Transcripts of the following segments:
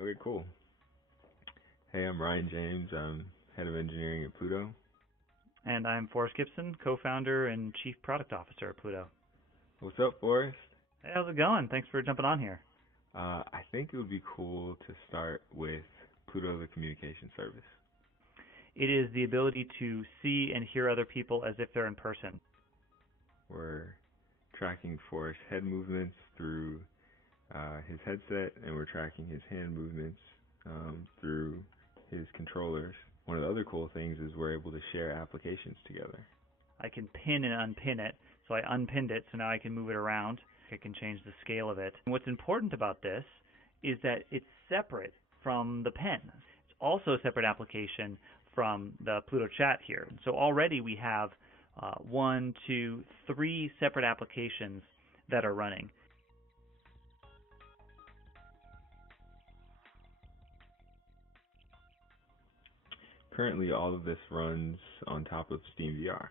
Okay, cool. Hey, I'm Ryan James. I'm head of engineering at Pluto. And I'm Forrest Gibson, co-founder and chief product officer at Pluto. What's up, Forrest? Hey, how's it going? Thanks for jumping on here. I think it would be cool to start with Pluto, the communication service. It is the ability to see and hear other people as if they're in person. We're tracking Forrest's head movements through his headset, and we're tracking his hand movements through his controllers. One of the other cool things is we're able to share applications together. I can pin and unpin it, so I unpinned it, so now I can move it around. I can change the scale of it. And what's important about this is that it's separate from the pen. It's also a separate application from the Pluto chat here. So already we have one, two, three separate applications that are running. Currently, all of this runs on top of SteamVR,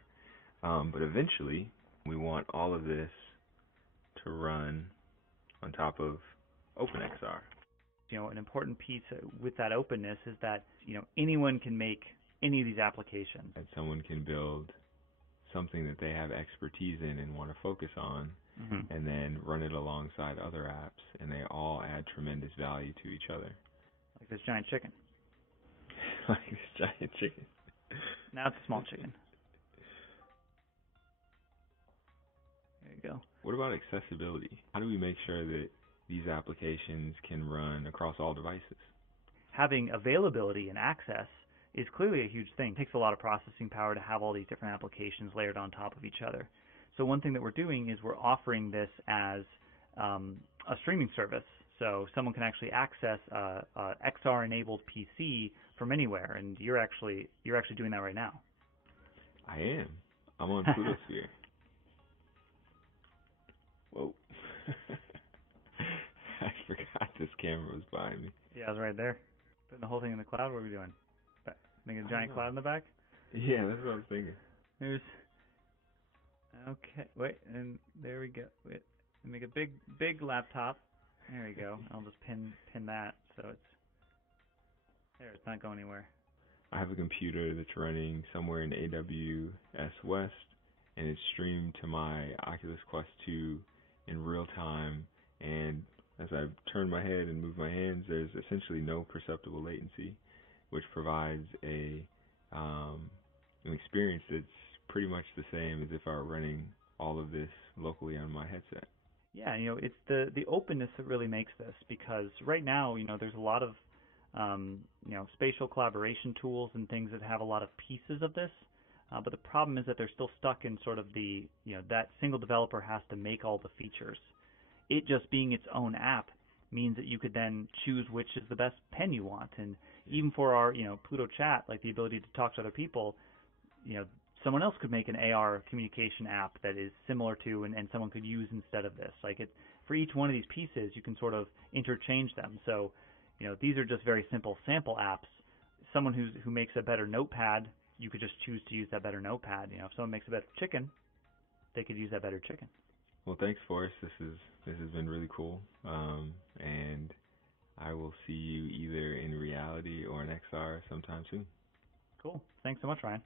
but eventually we want all of this to run on top of OpenXR. An important piece with that openness is that anyone can make any of these applications. That someone can build something that they have expertise in and want to focus on, and then run it alongside other apps, and they all add tremendous value to each other. Like this giant chicken. Like this giant chicken. Now it's a small chicken. There you go. What about accessibility? How do we make sure that these applications can run across all devices? Having availability and access is clearly a huge thing. It takes a lot of processing power to have all these different applications layered on top of each other. So one thing that we're doing is we're offering this as a streaming service. So someone can actually access a XR-enabled PC from anywhere, and you're actually doing that right now. I am. I'm on Pluto Sphere. Whoa. I forgot this camera was behind me. Yeah, I was right there. Putting the whole thing in the cloud. What are we doing? Making a giant cloud in the back? Yeah, that's what I was thinking. There's. Okay, wait, and there we go. Wait, make a big laptop. There we go. I'll just pin that so it's there. It's not going anywhere. I have a computer that's running somewhere in AWS West, and it's streamed to my Oculus Quest 2 in real time. And as I turn my head and move my hands, there's essentially no perceptible latency, which provides an experience that's pretty much the same as if I were running all of this locally on my headset. Yeah, it's the openness that really makes this, because right now, there's a lot of spatial collaboration tools and things that have a lot of pieces of this, but the problem is that they're still stuck in sort of that single developer has to make all the features. It just being its own app means that you could then choose which is the best pen you want, and even for our Pluto chat, like the ability to talk to other people, someone else could make an AR communication app that is similar to and someone could use instead of this. For each one of these pieces, you can sort of interchange them. So, these are just very simple sample apps. Someone who makes a better notepad, you could just choose to use that better notepad. If someone makes a better chicken, they could use that better chicken. Well, thanks, Forrest. This has been really cool, and I will see you either in reality or in XR sometime soon. Cool. Thanks so much, Ryan.